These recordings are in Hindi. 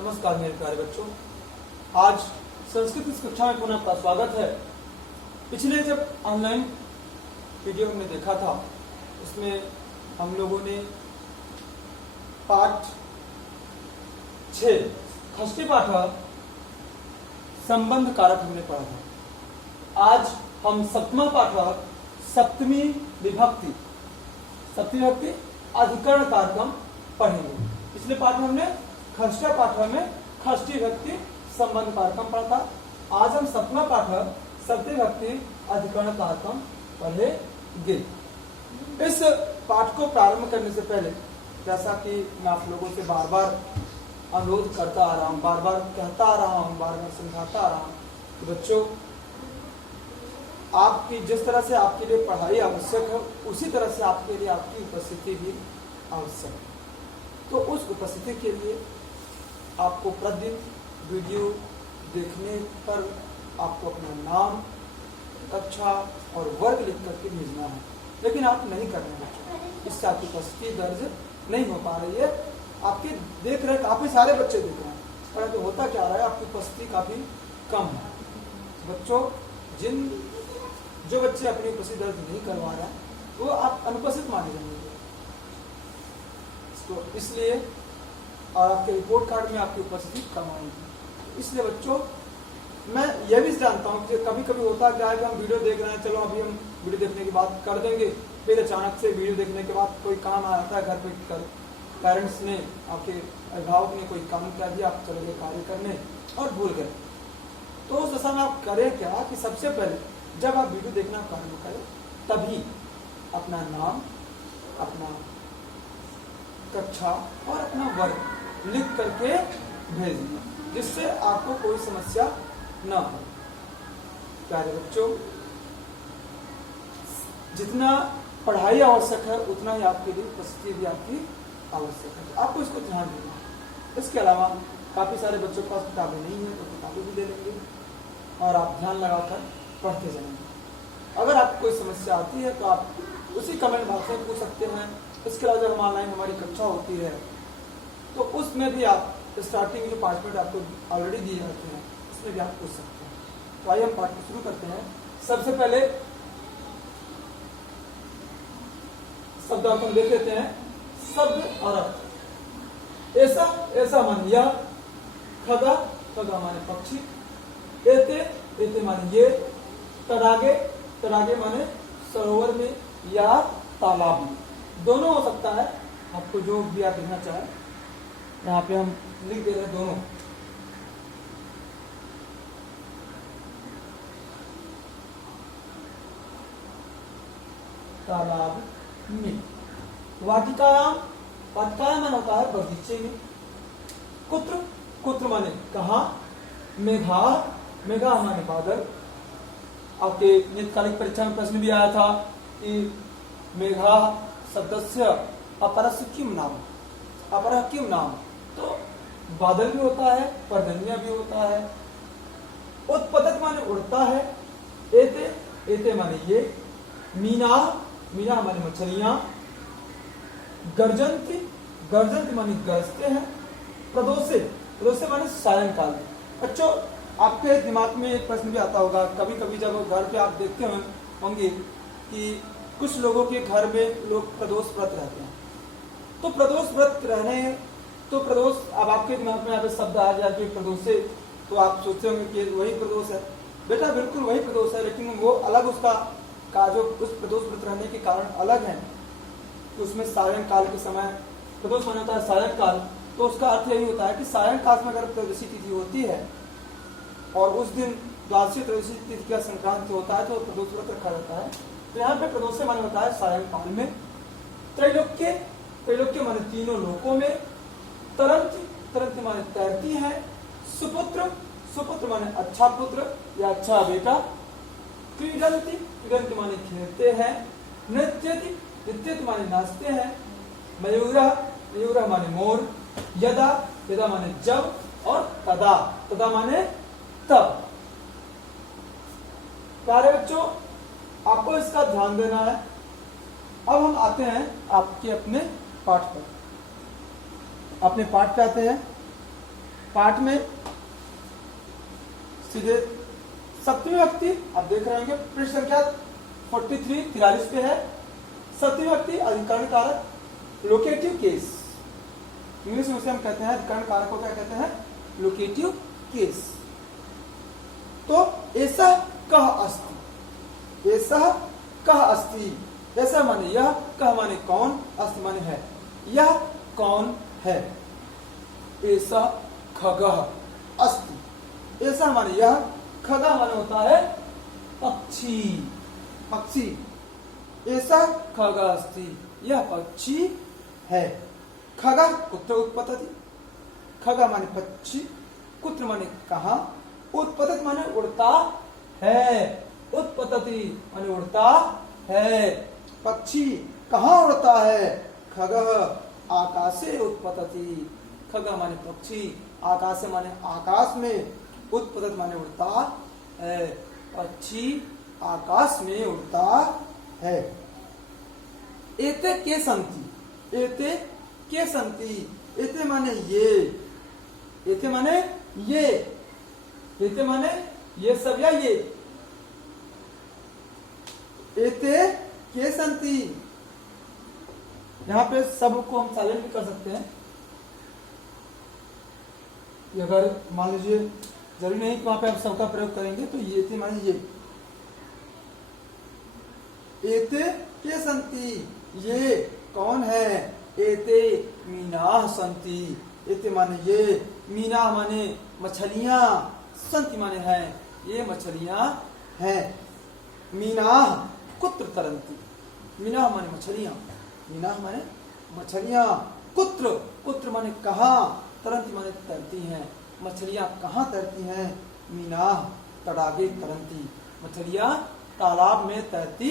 नमस्कार मेरे प्यारे बच्चों, आज संस्कृत इस कक्षा में पुनः आपका स्वागत है। पिछले जब ऑनलाइन वीडियो हमने देखा था उसमें हम लोगों ने पाठ 6 षष्ठी पाठ संबंध कारक हमने पढ़ा था। आज हम सप्तमा पाठ सप्तमी विभक्ति अधिकरण कारकम पढ़ेंगे। पिछले पाठ में हमने षष्ठ पाठ में षष्ठी विभक्ति संबंध कारकम पढ़ा था। आज हम सप्तमा पाठ सप्तमी विभक्ति अधिकरण कारकम पढ़ेंगे। इस पाठ को प्रारंभ करने से पहले जैसा कि मैं आप लोगों से बार बार अनुरोध करता आ रहा हूँ, बार बार कहता आ रहा हूँ, बार बार समझाता आ रहा हूँ कि बच्चों, आपकी जिस तरह से आपके लिए पढ़ाई आवश्यक है उसी तरह से आपके लिए आपकी उपस्थिति भी आवश्यक है। तो उस उपस्थिति के लिए आपको प्रतिदिन वीडियो देखने पर आपको अपना नाम, कक्षा और वर्ग लिख करके भेजना है, लेकिन आप नहीं कर रहे हैं। इससे आपकी उपस्थिति दर्ज नहीं हो पा रही है। आपके देख रहे काफी सारे बच्चे देख रहे हैं, परंतु होता क्या रहा है, आपकी उपस्थिति काफी कम है। बच्चों, जो बच्चे अपनी उपस्थिति दर्ज नहीं करवा रहे हैं वो आप अनुपस्थित माने जाएंगे। तो इसलिए और आपके रिपोर्ट कार्ड में आपकी उपस्थिति कम आएगी। इसलिए बच्चों, मैं यह भी जानता हूँ कि कभी कभी होता क्या है कि हम वीडियो देख रहे हैं, चलो अभी हम वीडियो देखने की बात कर देंगे, फिर अचानक से वीडियो देखने के बाद कोई काम आ जाता है घर पे, पेरेंट्स ने, आपके अभिभावक ने कोई काम कर दिया, आप चले गए कार्य करने और भूल गए। तो उस दशा में आप करें क्या कि सबसे पहले जब आप वीडियो देखना प्रारंभ करें तभी अपना नाम, अपना कक्षा और अपना वर्ग लिख करके भेज दें, जिससे आपको कोई समस्या न हो। प्यारे बच्चों, जितना पढ़ाई आवश्यक है उतना ही आपके लिए उपस्थिति भी आपकी आवश्यक है। आपको इसको ध्यान देना है। इसके अलावा काफी सारे बच्चों के पास किताबें नहीं है तो किताबें भी दे देंगे और आप ध्यान लगाकर पढ़ते जाएंगे। अगर आपको कोई समस्या आती है तो आप उसी कमेंट बॉक्स में पूछ सकते हैं। इसके अलावा जब ऑनलाइन हमारी कक्षा होती है तो उसमें भी आप स्टार्टिंग जो 5 मिनट आपको ऑलरेडी दिए जाते हैं उसमें भी आप पूछ सकते हैं। तो आइए हम पाठ को शुरू करते हैं। सबसे पहले शब्द हम देख लेते हैं। शब्द और अर्थ। ऐसा ऐसा माने यह, खगा खगा माने पक्षी, एते एते माने ये, तड़ागे तड़ागे माने सरोवर में या तालाब में, दोनों हो सकता है। आपको जो भी आप लिखना चाहें, यहाँ पे हम लिख दे रहे हैं दोनों। तालाब में। वाटिकायाम, वाटिकायाम माने होता है बगीचे में। कुत्र कुत्र माने कहाँ। मेघा मेघा माने बादल। आपके नियतकालिक परीक्षा में प्रश्न भी आया था कि मेघा सदस्य अपरस्य किम नाम, अपरः किम नाम। तो बादल भी होता है, पर्जन्य भी होता है। उत्पतत माने उड़ता है। एते एते माने ये। मीना मीना माने मछलियां। गर्जंती गर्जंती माने गरजते हैं। प्रदोषे प्रदोषे माने सायंकाल। बच्चों, आपके दिमाग में एक प्रश्न भी आता होगा, कभी कभी जब घर पे आप देखते होंगे कि कुछ लोगों के घर में लोग प्रदोष व्रत रहते हैं। तो प्रदोष व्रत रहने तो प्रदोष, अब आपके दिमाग में यहाँ पे शब्द आ गया कि प्रदोषे, तो आप सोचते होंगे कि वही प्रदोष है। बेटा बिल्कुल वही प्रदोष है, लेकिन वो अलग उसका का जो उस प्रदोष व्रत रहने के कारण अलग है। तो उसमें सायंकाल के समय प्रदोष माना होता है सायंकाल। तो उसका अर्थ यही होता है कि सायंकाल में अगर त्रयोदशी तिथि होती है और उस दिन द्वादशी त्रयोदशी तिथि का संक्रांति होता है तो प्रदोष व्रत रखा जाता है। तो यहाँ पे प्रदोष माने होता है सायंकाल में। त्रैलोक्य त्रैलोक्य माने तीनों लोकों में। तरंती तरंती माने तैरती है। सुपुत्र सुपुत्र माने अच्छा पुत्र या अच्छा बेटा। क्रीडंती क्रीडंती माने खेलते हैं। नृत्यति नृत्यति माने नाचते हैं। मयूरा मयूरा माने मोर। यदा यदा माने जब और तदा तदा माने तब। प्यारे बच्चों, आपको इसका ध्यान देना है। अब हम आते हैं आपके अपने पाठ पर। अपने पाठ पे आते हैं। पाठ में सीधे सप्तमी विभक्ति आप देख रहे होंगे, पृष्ठ संख्या 43 पे है। सप्तमी विभक्ति अधिकरण कारक लोकेटिव केस, इंग्लिश में उसे हम कहते हैं अधिकरण कारक को क्या कहते हैं, लोकेटिव केस। तो ऐसा कह अस्ति, ऐसा कह अस्ति, ऐसा माने यह, कह माने कौन, अस्ति माने है, यह कौन है। ऐसा खगः अस्ति, ऐसा माने यह, खगा माने होता है पक्षी, पक्षी। ऐसा खगा अस्ति, यह पक्षी है। खगा कुत्र उत्पतति, खगा माने पक्षी, कुत्र माने कहाँ, उत्पतति माने उड़ता है, उत्पतति माने उड़ता है। पक्षी कहाँ उड़ता है, खगः आकाशे उत्पतति, खगा माने पक्षी, आकाश माने आकाश में, उत्पतति माने उड़ता है, पक्षी आकाश में उड़ता है। एते के सन्ति, एते के सन्ति, एते माने ये, एते माने ये, एते माने ये सब या ये। एते के सन्ति, यहाँ पे सब को हम साइलेंट भी कर सकते हैं। अगर मान लीजिए जरूरी नहीं कि वहां पे आप सबका प्रयोग करेंगे, तो ये थे माने ये, एते के सन्ति, ये कौन है, एते मीनाः सन्ति, एते माने ये, मीनाः माने मछलियां, सन्ति माने है, ये मछलियां हैं। मीनाः कुत्र तरन्ति, मीनाः माने मछलियां, मीनाः माने मछलियां, कुत्र, कुत्र माने कहाँ, तरन्ति माने तैरती हैं, मछलियां कहाँ तैरती हैं, मीनाः तडागे तरन्ति, मछलियां तालाब में तैरती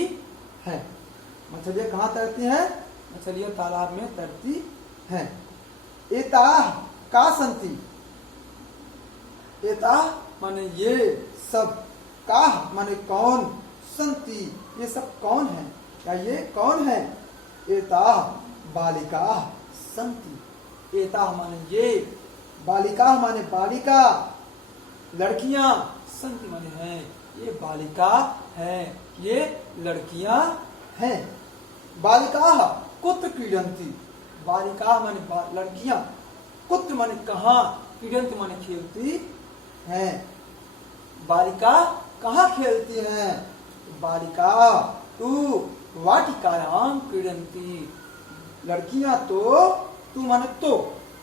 हैं। मछलियां कहाँ तैरती हैं, मछलियां तालाब में तैरती हैं। एताः का सन्ति, एताः माने ये सब, काः माने कौन, सन्ति ये सब कौन है, क्या ये कौन है। एताः बालिकाः सन्ति, एताः माने ये, बालिकाः माने बालिका, लड़कियां, सन्ति माने हैं, ये बालिका है, ये लड़कियां हैं। बालिकाः कुत्र क्रीडन्ति, बालिकाः माने लड़कियां, कुत्र माने कहाँ, क्रीडन्ति माने खेलती हैं। बालिका कहाँ खेलती हैं, बालिका तू वाटिकायां क्रीडन्ति, लड़कियां तो, तू माने तो,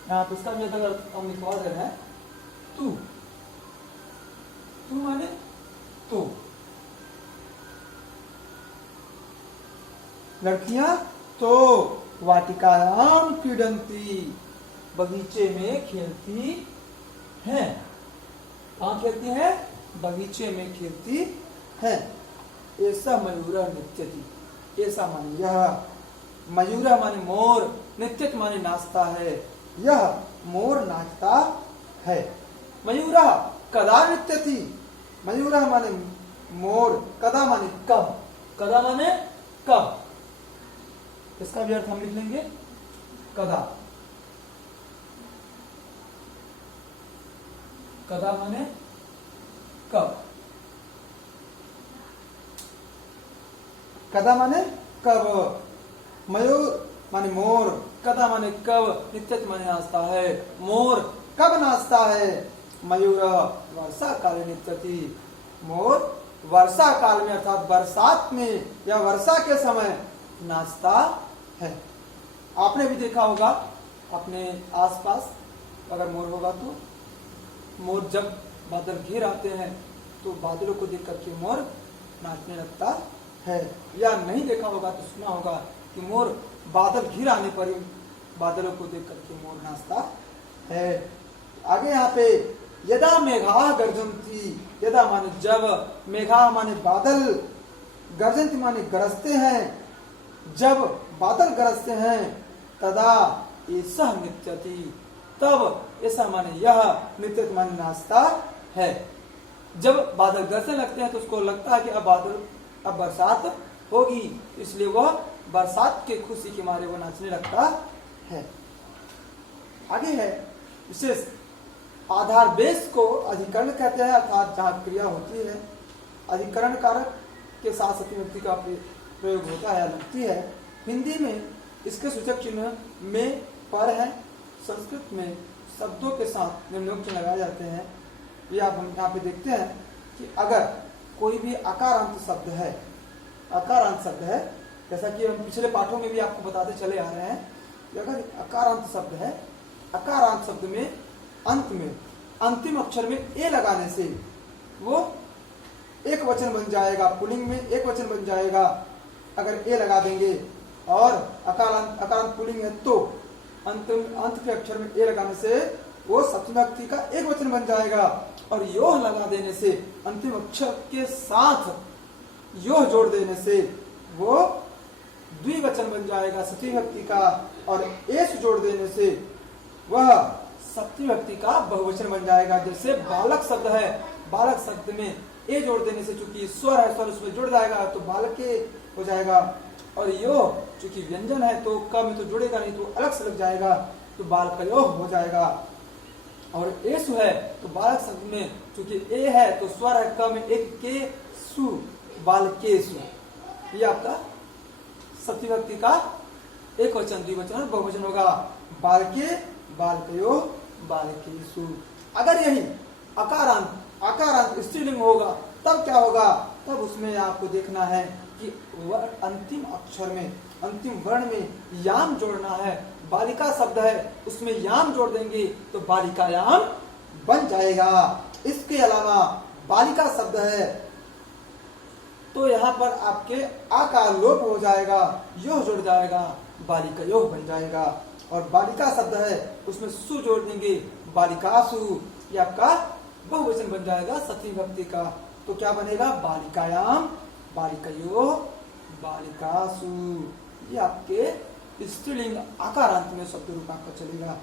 यहाँ तो उसका भी अगर हम लिखवा दे रहे हैं, तू, तू माने तो, लड़कियां तो वाटिकायां क्रीडन्ति, बगीचे में खेलती हैं। कहाँ खेलती हैं, बगीचे में खेलती हैं। ऐसा मयूरः नृत्यति, ऐसा माने यह, मयूरः माने मोर, नृत्यति माने नाचता है, यह मोर नाचता है। मयूरः कदा नृत्यति, मयूरः माने मोर, कदा माने कब, कदा माने कब, इसका भी अर्थ हम लिख लेंगे कदा, कदा माने कब, कदा माने कब, मयूर माने मोर, कदा माने कब, नित्यत माने नाचता है, मोर कब नाचता है। मयूर वर्षा काले नृत्यति, मोर वर्षा काल में अर्थात बरसात में या वर्षा के समय नाचता है। आपने भी देखा होगा अपने आसपास, अगर मोर होगा तो, मोर जब बादल घिर आते हैं तो बादलों को देख करके मोर नाचने लगता है। या नहीं देखा होगा तो सुना होगा कि मोर बादल घिर आने पर बादलों को देख करके मोर नाचता है। आगे यहाँ पे यदा मेघाः गर्जन्ति, यदा माने जब, मेघाः माने बादल, गर्जन्ति माने गरजते हैं, जब बादल गरजते हैं, तदा एषः नृत्यति, तब ऐसा माने यह, नृत्यति माने नाचता है। जब बादल गरजने लगते हैं तो उसको लगता है कि अब बरसात होगी, इसलिए वह बरसात के खुशी के मारे वो नाचने लगता है। आगे है विशेष आधार बेस को अधिकरण कहते हैं, अर्थात जहाँ क्रिया होती है अधिकरण कारक के साथ सती विभक्ति का प्रयोग होता है या लगती है। हिंदी में इसके सूचक चिन्ह में पर है, संस्कृत में शब्दों के साथ निम्नलिखित चिन्ह लगाए जाते हैं। ये आप हम यहाँ पे देखते हैं कि अगर कोई भी अकारांत शब्द है, अकारांत शब्द है, जैसा कि हम पिछले पाठों में भी आपको बताते चले आ रहे हैं कि अगर अकारांत शब्द है, अकारांत शब्द में अंत में अंतिम अक्षर में ए लगाने से वो एक वचन बन जाएगा, पुल्लिंग में एक वचन बन जाएगा अगर ए लगा देंगे, और अकारांत पुल्लिंग है तो अंत के अक्षर में ए लगाने से वो सप्तमी विभक्ति का एक वचन बन जाएगा, और योह लगा देने से अंतिम अक्षर के साथ योह जोड़ देने से वो द्विवचन बन जाएगा सप्तमी विभक्ति का, और एस जोड़ देने से वह सप्तमी विभक्ति का बहुवचन बन जाएगा। जैसे बालक शब्द है, बालक शब्द में ए जोड़ देने से चूंकि स्वर है, स्वर उसमें जुड़ जाएगा तो बालके हो जाएगा, और यो चूंकि व्यंजन है तो क में तो जुड़ेगा नहीं तो अलग से लग जाएगा तो बालकयो हो जाएगा। और एसु है तो बालक शब्द में चूंकि ए है तो स्वर है, क में एक के सु बालकेसु, ये आपका सप्तमी विभक्ति का एक वचन द्विवचन और बहुवचन होगा, बालके बालकयो बालकेसु। अगर यही अकारांत स्त्रीलिंग होगा तब क्या होगा, तब उसमें आपको देखना है कि अंतिम अक्षर में अंतिम वर्ण में याम जोड़ना है। बालिका शब्द है उसमें याम जोड़ देंगे तो बालिकायाम बन जाएगा। इसके अलावा बालिका शब्द है तो यहाँ पर आपके आ का लोप हो जाएगा, योह जुड़ जाएगा, बालिका योह बन जाएगा। और बालिका शब्द है उसमें सु जोड़ देंगे, बालिकासु, ये आपका बहुवचन बन जाएगा सप्तमी विभक्ति का। तो क्या बनेगा, बालिकायाम, बालिकयोः, बालिकासु। ये आपके स्त्रीलिंग आकारांत में शब्द रूप आपका चलेगा।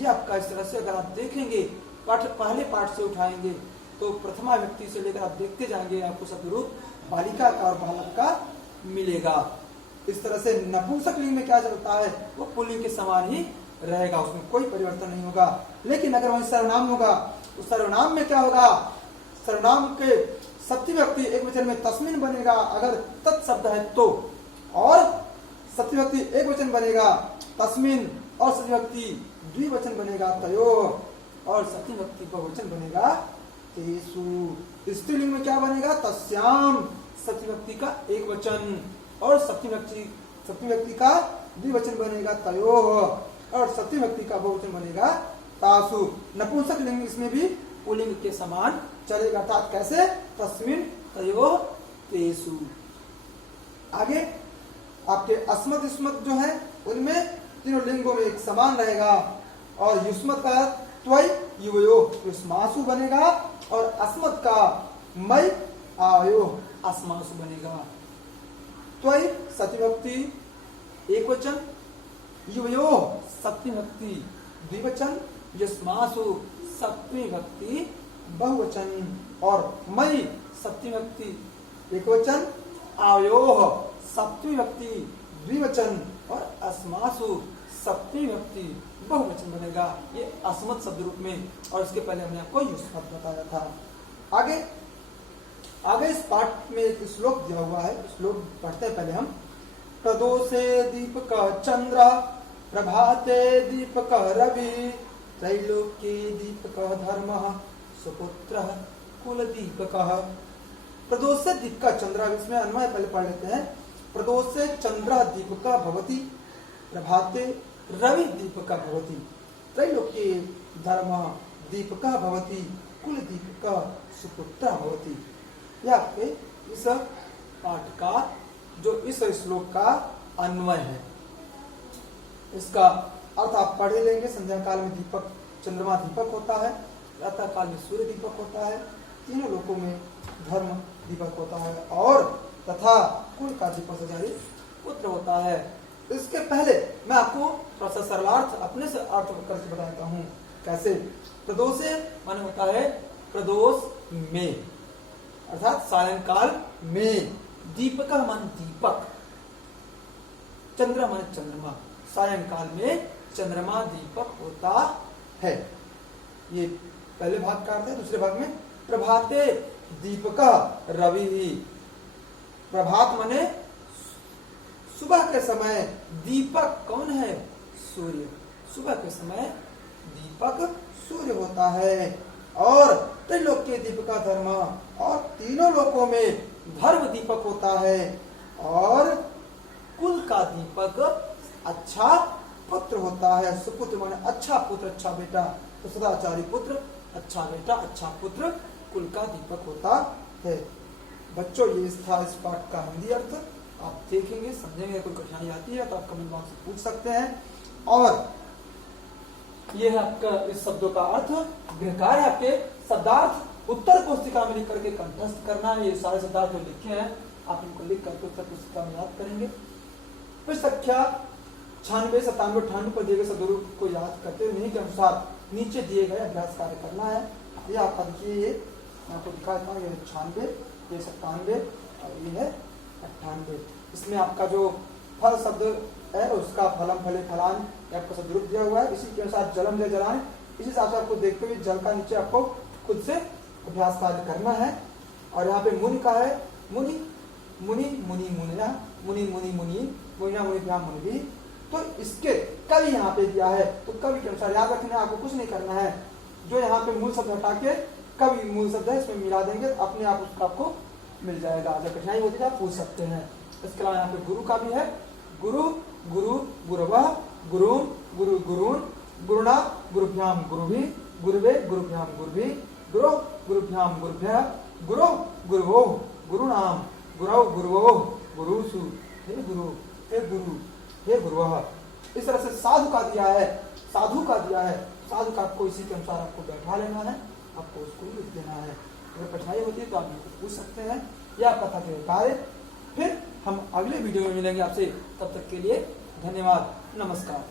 ये आपका इस तरह से अगर आप देखेंगे पहले पाठ से उठाएंगे तो प्रथमा विभक्ति से लेकर आप देखते जाएंगे आपको शब्द रूप बालिका का और बालक का मिलेगा। इस तरह से नपुंसक लिंग में क्या चलता है वो पुल्लिंग के समान ही रहेगा, उसमें कोई परिवर्तन नहीं होगा। लेकिन अगर वही सर्वनाम होगा उस सर्वनाम में क्या होगा, सर्वनाम के सप्तमी विभक्ति एक वचन में तस्मिन बनेगा अगर तत्शब्द है तो, और सप्तमी विभक्ति एक वचन बनेगा तस्मिन, और सप्तमी विभक्ति द्विवचन बनेगा तयोः, और सप्तमी विभक्ति बहुवचन बनेगा तेषु। स्त्रीलिंग में क्या बनेगा, तस्याम, सप्तमी विभक्ति का एक वचन, और सप्तमी विभक्ति का द्विवचन बनेगा तयोः, और सप्तमी विभक्ति का बहुवचन बनेगा तासु। नपुंसक लिंग इसमें भी पुल्लिंग के समान चलेगा, अर्थात कैसे, तस्मिन, तयोः, तेषु। आगे आपके अस्मत् युष्मत् जो है उनमें तीनों लिंगों में एक समान रहेगा, और युष्मत् का त्वयि युवयोः युष्मासु बनेगा, और अस्मत् का मयि आवयोः अस्मासु बनेगा। त्वयि सप्तमी विभक्ति एक वचन, युवयोः सप्तमी विभक्ति द्विवचन, युष्मासु सप्तमी विभक्ति बहुवचन, और मयि सप्तमी विभक्ति एक वचन, आवयोः सप्तमी विभक्ति द्विवचन, और अस्मासु सप्तमी विभक्ति बहुवचन बनेगा। ये अस्मत् शब्द रूप में, और इसके पहले हमने आपको युष्मत् बताया था। आगे इस पाठ में एक श्लोक दिया हुआ है, श्लोक पढ़ते हैं पहले हम। प्रदोषे दीपकः चंद्रः, प्रभाते दीपकः रविः, त्रैलोक्ये दीपकः धर्मः, सुपुत्रः कुलदीपकः। प्रदोषे दीपकः चंद्रः, इसमें अन्वय पहले पढ़ लेते हैं। प्रदोषे चंद्रः दीपकः भवति, प्रभाते रवि दीपकः भवति, त्रैलोक्ये धर्मः दीपकः भवति, कुलदीपकः सुपुत्रः भवति। यह आपके इस पाठ का जो इस श्लोक का अन्वय है, इसका अर्थ आप पढ़ लेंगे। संध्या काल में दीपक, चंद्रमा दीपक होता है, प्रातः काल में सूर्य दीपक होता है, तीनों लोकों में धर्म दीपक होता है, और तथा कुल का दीपक सजाई पुत्र होता है। इसके पहले मैं आपको थोड़ा सा सरलार्थ अपने से अर्थ करके बताता हूँ कैसे। प्रदोषे माने होता है प्रदोष में, अर्थात सायंकाल में। दीपक मान दीपक, चंद्र मान चंद्रमा, सायंकाल में चंद्रमा दीपक होता है। ये पहले भाग का अर्थ है, दूसरे भाग में प्रभाते दीपक रवि। प्रभात माने सुबह के समय, दीपक कौन है? सूर्य। सुबह के समय दीपक सूर्य होता है। और त्रिलोक्य दीपक धर्म, और तीनों लोकों में धर्म दीपक होता है। और कुल का दीपक अच्छा पुत्र होता है। सुपुत्र माने अच्छा पुत्र, अच्छा बेटा। तो सदाचारी पुत्र, अच्छा बेटा, अच्छा पुत्र कुल का दीपक होता है। बच्चों ये था इस पाठ का हिंदी अर्थ। आप देखेंगे, समझेंगे, कोई कठिनाई आती है तो आप कमेंट बॉक्स में पूछ सकते हैं। और ये है आपका इस शब्दों का अर्थ। गृहकार है आपके शब्दार्थ उत्तर पुस्तिका में लिख करके कंठस्थ करना है। ये सारे शब्दार्थ जो लिखे हैं आप इनको लिख करके उत्तर पुस्तिका में याद करेंगे। फिर संख्या 96, 97, 98 पर दिए गए शब्दों को याद करते हुए इन्हीं के अनुसार नीचे दिए गए अभ्यास कार्य करना है। ये आपका देखिए, ये मैं आपको दिखा देता हूँ। ये 96, ये 97 और ये है 98। इसमें आपका जो फल शब्द है उसका फलम फले फलान आपका शब्द रूप दिया हुआ है। इसी के अनुसार जलम जय जलाएं, इसी हिसाब से आपको देखते हुए जल का नीचे आपको खुद से अभ्यास कार्य करना है। और यहाँ पे मुनि का है, मुनि मुनि मुनि मुनिया, मुनि मुनि मुनि मुनिया मुनि मुनि भी। तो इसके कवि यहाँ पे दिया है, तो कवि के अनुसार याद रखना है, आपको कुछ नहीं करना है। जो यहाँ पे मूल शब्द हटा के कवि मूल शब्द है इसमें मिला देंगे, अपने आप उसका आपको मिल जाएगा। अगर कठिनाई होती है आप पूछ सकते हैं। इसके अलावा यहाँ पे गुरु का भी है, गुरु गुरु गुरवः गुरुन गुरु गुरुन गुरुणा गुरुभ्याम गुरुभि गुरुवे गुरुभ्याम गुरुभि गुरु गुरुभ्याम गुरुभ्यः गुरु गुरुवो गुरुणाम गुरौ गुरुवो गुरुसु हे गुरु हे गुरु हे गुरुवः। इस तरह से साधु का दिया है, साधु का दिया है। साधु का आपको इसी के अनुसार आपको बैठा लेना है, आपको उसको लिख देना है। अगर कठिनाई होती है तो आप मुझको पूछ सकते हैं। यह आपका था कार्य। फिर हम अगले वीडियो में मिलेंगे आपसे, तब तक के लिए धन्यवाद, नमस्कार।